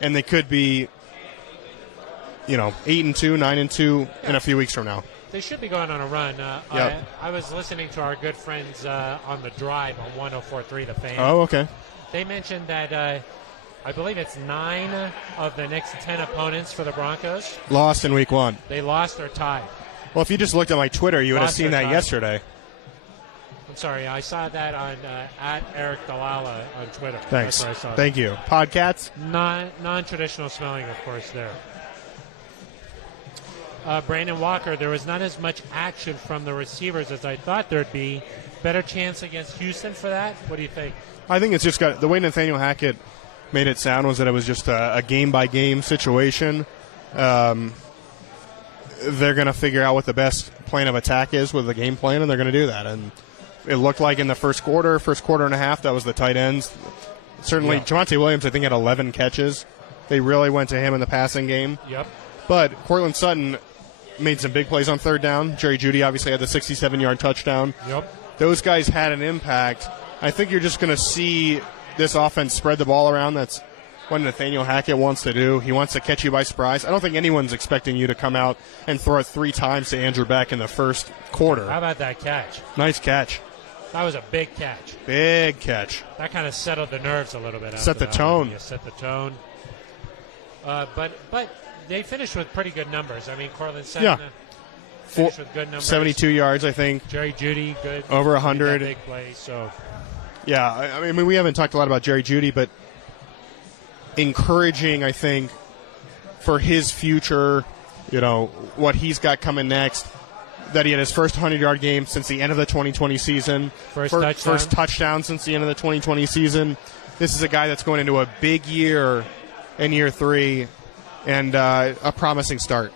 and they could be 8-2, 9-2 in a few weeks from now. They should be going on a run. Yep. I was listening to our good friends on the drive on 104.3 The Fan. Oh, okay. They mentioned that I believe it's 9 of the next 10 opponents for the Broncos. Lost in week 1. They lost or tied. Well, if you just looked at my Twitter, you would have seen that yesterday. I'm sorry, I saw that on at Eric Dalala on Twitter. Thanks. That's where I saw Thank you. Podcats? Non-traditional smelling, of course, there. Brandon Walker, there was not as much action from the receivers as I thought there'd be. Better chance against Houston for that? What do you think? I think it's just got the way Nathaniel Hackett made it sound was that it was just a game-by-game situation. They're going to figure out what the best plan of attack is with the game plan, and they're going to do that. And it looked like in the first quarter and a half, that was the tight ends. Certainly, yeah. Javonte Williams, I think, had 11 catches. They really went to him in the passing game. Yep. But Cortland Sutton made some big plays on third down. Jerry Jeudy obviously had the 67-yard touchdown. Yep. Those guys had an impact. I think you're just going to see this offense spread the ball around. That's what Nathaniel Hackett wants to do. He wants to catch you by surprise. I don't think anyone's expecting you to come out and throw it 3 times to Andrew Beck in the first quarter. How about that catch? Nice catch. That was a big catch. Big catch. That kind of settled the nerves a little bit. Set the tone. Yeah, set the tone. But they finished with pretty good numbers. I mean, Cortland Sutton finished with good numbers. 72 yards, I think. Jerry Jeudy, good. Over 100. Big play, so. Yeah, I mean, we haven't talked a lot about Jerry Jeudy, but encouraging, I think, for his future, what he's got coming next, that he had his first 100-yard game since the end of the 2020 season. First touchdown since the end of the 2020 season. This is a guy that's going into a big year in year 3 and a promising start.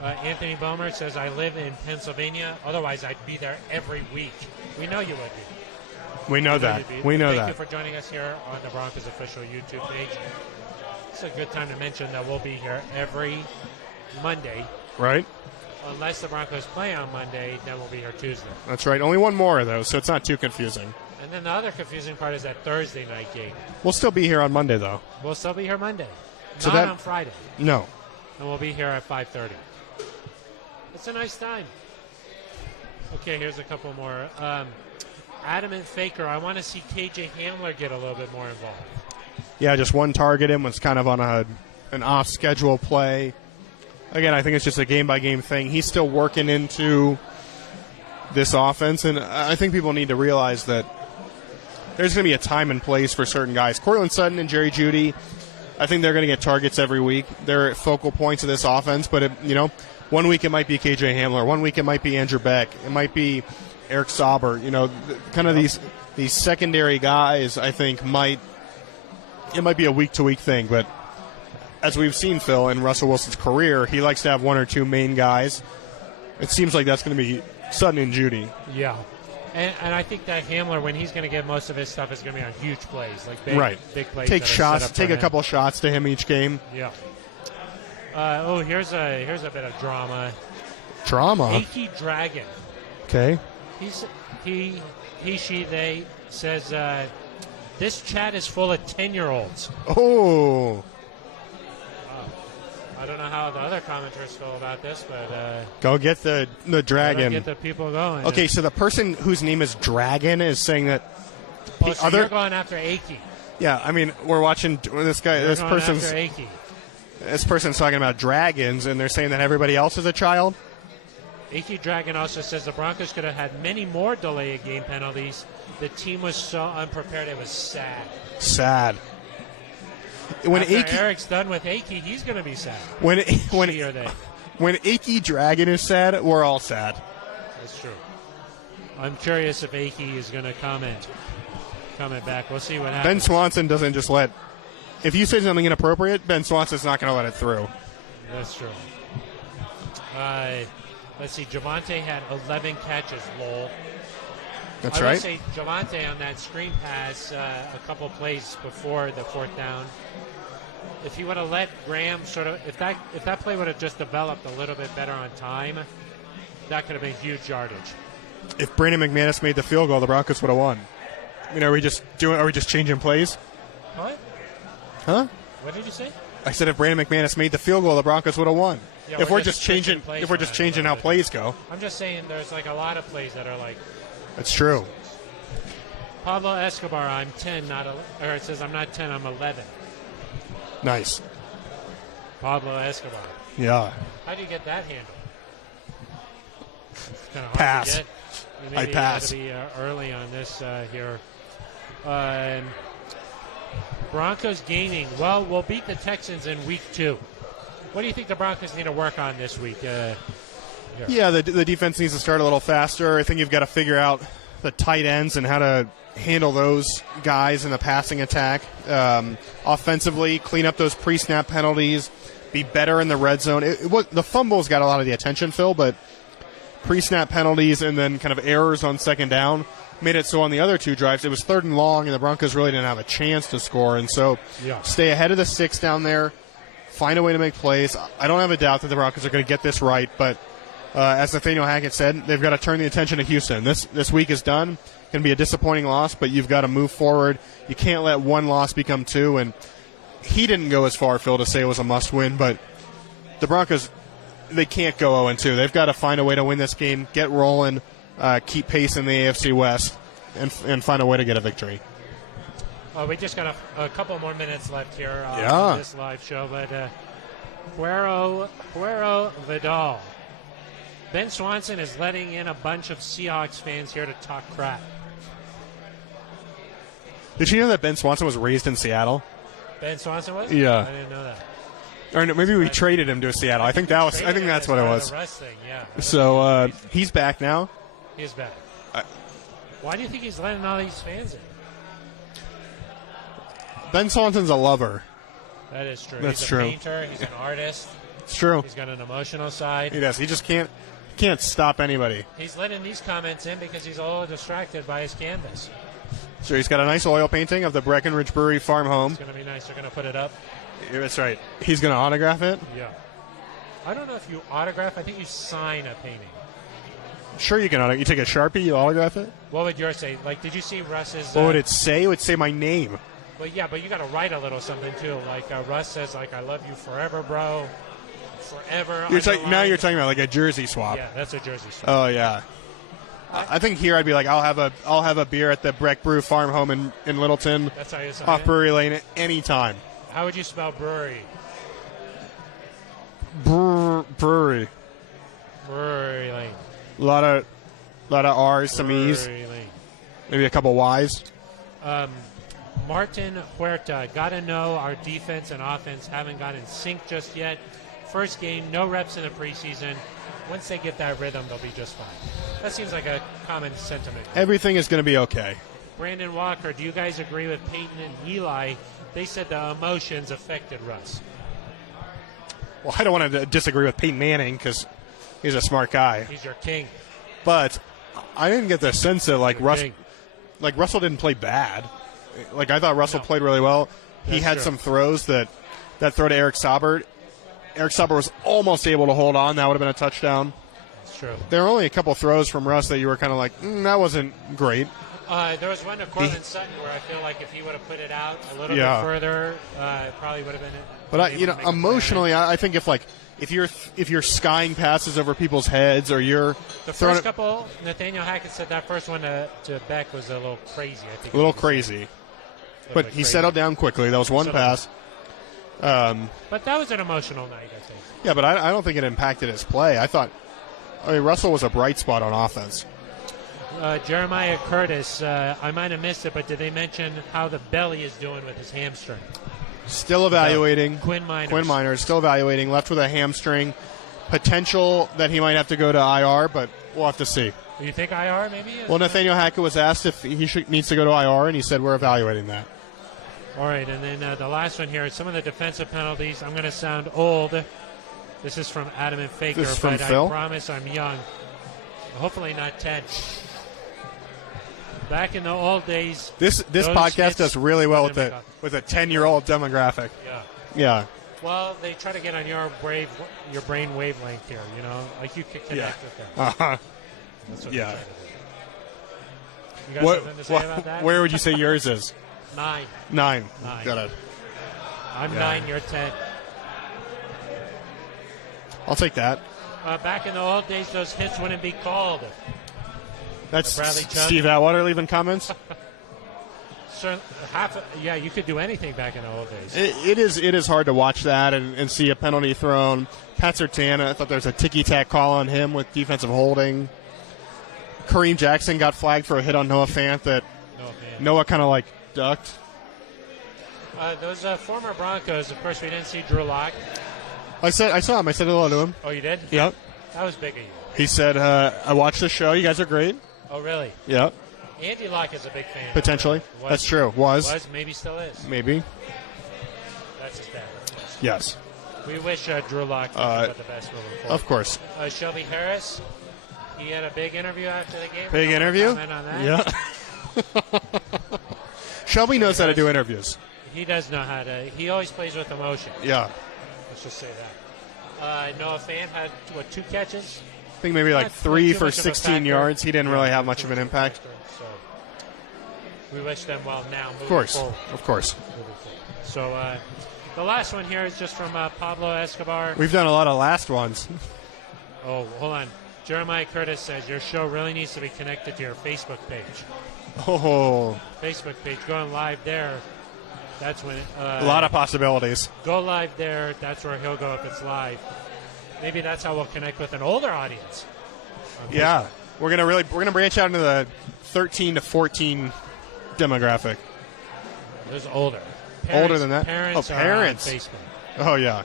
Anthony Bomer says, I live in Pennsylvania. Otherwise, I'd be there every week. We know you would be. We know that. Thank you for joining us here on the Broncos official YouTube page. It's a good time to mention that we'll be here every Monday. Right. Unless the Broncos play on Monday, then we'll be here Tuesday. That's right. Only one more, though, so it's not too confusing. And then the other confusing part is that Thursday night game. We'll still be here on Monday, though. We'll still be here Monday. So not on Friday. No. And we'll be here at 5:30. It's a nice time. Okay, here's a couple more. Adam and Faker, I want to see KJ Hamler get a little bit more involved. Yeah, just one target him was kind of on an off-schedule play. Again, I think it's just a game-by-game thing. He's still working into this offense, and I think people need to realize that there's going to be a time and place for certain guys. Cortland Sutton and Jerry Jeudy, I think they're going to get targets every week. They're focal points of this offense, but, 1 week it might be KJ Hamler. 1 week it might be Andrew Beck. It might be Eric Sauber. Kind of these secondary guys, I think, it might be a week-to-week thing, but as we've seen, Phil, in Russell Wilson's career, he likes to have one or two main guys. It seems like that's going to be Sutton and Jeudy. Yeah. And I think that Hamler, when he's going to get most of his stuff, is going to be on huge plays, like big plays. Take shots, take a couple shots to him each game. Yeah. Here's a bit of drama. Drama. Achy Dragon. Okay. They says this chat is full of 10-year-olds. Oh. I don't know how the other commenters feel about this, but go get the dragon. Get the people going. Okay, so the person whose name is Dragon is saying that. So you're going after Achy. Yeah, I mean, we're watching this guy. This person's talking about dragons, and they're saying that everybody else is a child. Achy Dragon also says the Broncos could have had many more delay of game penalties. The team was so unprepared; it was sad. Sad. When Eric's done with Achy, he's going to be sad. When Achy Dragon is sad, we're all sad. That's true. I'm curious if Achy is going to comment back. We'll see what happens. Ben Swanson doesn't just let. If you say something inappropriate, Ben Swanson's not going to let it through. That's true. Let's see. Javonte had 11 catches. Lol. That's right. I would say Javonte on that screen pass a couple plays before the fourth down. If he would have let Graham if that play would have just developed a little bit better on time, that could have been huge yardage. If Brandon McManus made the field goal, the Broncos would have won. Are we just changing plays? What? Huh? What did you say? I said if Brandon McManus made the field goal, the Broncos would have won. Yeah, if we're just changing how plays go. I'm just saying there's like a lot of plays that are like. That's true. Pablo Escobar, I'm 10, it says I'm not 10, I'm 11. Nice. Pablo Escobar. Yeah. How do you get that handle? Kind of hard pass. To get. Maybe I pass. You got to be early on this here. Broncos gaining. Well, we'll beat the Texans in week 2. What do you think the Broncos need to work on this week? Yeah, the defense needs to start a little faster. I think you've got to figure out the tight ends and how to handle those guys in the passing attack. Offensively, clean up those pre-snap penalties, be better in the red zone. The fumbles got a lot of the attention, Phil, but pre-snap penalties and then kind of errors on second down made it so on the other two drives it was 3rd and long, and the Broncos really didn't have a chance to score. And so stay ahead of the 6 down there, find a way to make plays. I don't have a doubt that the Broncos are going to get this right, but as Nathaniel Hackett said, they've got to turn the attention to Houston. This week is done. Going to be a disappointing loss, but you've got to move forward. You can't let one loss become 2. And he didn't go as far, Phil, to say it was a must-win, but the Broncos, they can't go 0-2. They've got to find a way to win this game, get rolling, keep pace in the AFC West, and find a way to get a victory. Well, we just got a couple more minutes left here on this live show, but Cuero Vidal. Ben Swanson is letting in a bunch of Seahawks fans here to talk crap. Did you know that Ben Swanson was raised in Seattle? Ben Swanson was? Yeah. I didn't know that. Or no, maybe we traded him to Seattle. I think that's what it was. The Russ thing, yeah. So he's back now. He's back. Why do you think he's letting all these fans in? Ben Swanson's a lover. That is true. That's he's a true. painter. He's an artist. It's true. He's got an emotional side. He does. He just can't stop anybody. He's letting these comments in because he's a little distracted by his canvas. So he's got a nice oil painting of the Breckenridge Brewery farm home. It's going to be nice. They're going to put it up. Yeah, that's right. He's going to autograph it? Yeah. I don't know if you autograph. I think you sign a painting. Sure, you can autograph. You take a Sharpie, you autograph it? What would yours say? Like, did you see Russ's... What would it say? It would say my name. Well, yeah, but you got to write a little something, too. Like, Russ says, like, I love you forever, bro. Forever. Now you're talking about, like, a jersey swap. Yeah, that's a jersey swap. Oh, yeah. I think here I'd be like, I'll have a beer at the Breck Brew farm home in Littleton. That's how you sign off it? Brewery Lane at any time. How would you spell brewery? Brewery. Brewery Lane. A lot of R's, some E's, Brewery Lane. maybe a couple Y's. Martin Huerta, got to know our defense and offense haven't got in sync just yet. First game, no reps in the preseason. Once they get that rhythm, they'll be just fine. That seems like a common sentiment. Everything is going to be okay. Brandon Walker, do you guys agree with Peyton and Eli? They said the emotions affected Russ. Well, I don't want to disagree with Peyton Manning because he's a smart guy. He's your king. But I didn't get the sense that Russell didn't play bad. Like I thought Russell played really well. He had some throws that throw to Eric Saubert. Eric Saubert was almost able to hold on. That would have been a touchdown. That's true. There were only a couple throws from Russ that you were kind of like, that wasn't great. There was one to Cortland Sutton where I feel like if he would have put it out a little bit further, it probably would have been. But emotionally, I think if you're skying passes over people's heads or you're the first couple, Nathaniel Hackett said that first one to Beck was a little crazy. I think a little crazy, but he settled down quickly. That was one pass. But that was an emotional night, I think. Yeah, but I don't think it impacted his play. Russell was a bright spot on offense. Jeremiah Curtis, I might have missed it, but did they mention how the belly is doing with his hamstring? Still evaluating. Quinn Miners still evaluating. Left with a hamstring. Potential that he might have to go to IR, but we'll have to see. Do you think IR maybe? Well, Nathaniel Hackett was asked if he needs to go to IR, and he said we're evaluating that. All right, and then the last one here, some of the defensive penalties. I'm going to sound old. This is from Adam and Faker, this is from but Phil? I promise I'm young. Hopefully not 10. Back in the old days. This podcast does really well with a 10-year-old demographic. Yeah. Well, they try to get on your brain wavelength here, like you could connect with them. Uh-huh. That's what yeah. they're trying to do. You got something to say about that? Where would you say yours is? 9. 9. Got it. I'm 9, you're 10. I'll take that. Back in the old days, those hits wouldn't be called. That's Steve Atwater leaving comments. So you could do anything back in the old days. It is hard to watch that and see a penalty thrown. Pat Surtain, I thought there was a ticky-tack call on him with defensive holding. Kareem Jackson got flagged for a hit on Noah Fant that Noah kind of ducked. Those former Broncos, of course, we didn't see Drew Lock. I saw him. I said hello to him. Oh, you did? Yep. That was big of you. He said, I watched the show. You guys are great. Oh, really? Yep. Andy Locke is a big fan. Potentially. That's true. Was. Maybe still is. Maybe. That's his dad. Yes. We wish Drew Lock the best moving forward. Of course. Shelby Harris, he had a big interview after the game. Big interview? Comment on that? Yeah. Shelby knows how to do interviews. He does know how to. He always plays with emotion. Yeah. Let's just say that. Noah Fant had, 2 catches? I think maybe 3 for 16 yards. He didn't really have much of an impact. So we wish them well now. Of course. So the last one here is just from Pablo Escobar. We've done a lot of last ones. Oh, hold on. Jeremiah Curtis says your show really needs to be connected to your Facebook page. Oh. Facebook page. Going live there. That's when a lot of possibilities. Go live there. That's where he'll go if it's live. Maybe that's how we'll connect with an older audience. Yeah, we're gonna branch out into the 13 to 14 demographic. There's older. Older than that? Parents Oh, are parents. on Facebook. Oh, yeah.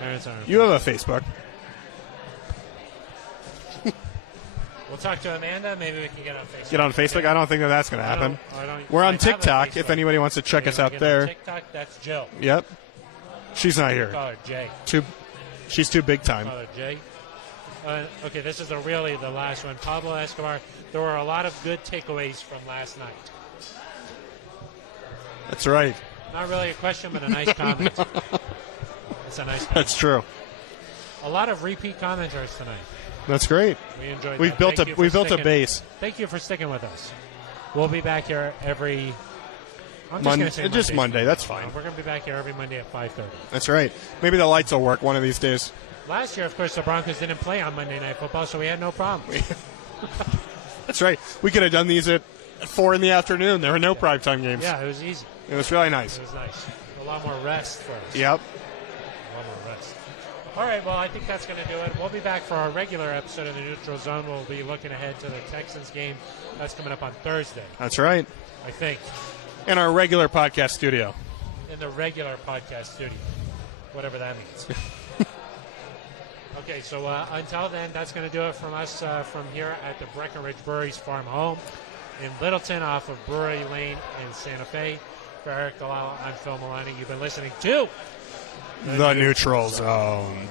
Parents are on You have a Facebook. We'll talk to Amanda. Maybe we can get on Facebook. Get on Facebook? I don't think that's going to happen. We're on I have a TikTok if Facebook. anybody wants to check Okay, us we out get there. on TikTok, that's Jill. Yep. She's not Call here. her Jay. She's too big time. Call her Jay. Okay, this is really the last one. Pablo Escobar. There were a lot of good takeaways from last night. That's right. Not really a question, but a nice comment. It's a nice comment. That's true. A lot of repeat commenters tonight. That's great. We enjoyed We've that. built Thank you for we've built a sticking- base. Thank you for sticking with us. We'll be back here every. I'm just gonna say Just Monday. That's fine. We're going to be back here every Monday at 5:30. That's right. Maybe the lights will work one of these days. Last year, of course, the Broncos didn't play on Monday Night Football, so we had no problem. That's right. We could have done these at 4 in the afternoon. There were no primetime games. Yeah, it was easy. It was really nice. It was nice. A lot more rest for us. Yep. A lot more rest. All right, well, I think that's going to do it. We'll be back for our regular episode of the Neutral Zone. We'll be looking ahead to the Texans game. That's coming up on Thursday, That's right. I think, In our regular podcast studio. in the regular podcast studio, whatever that means. Okay, so until then, that's going to do it from us from here at the Breckenridge Brewery's farm home in Littleton off of Brewery Lane in Santa Fe. For Eric Delisle, I'm Phil Milani. You've been listening to The Neutral Zone.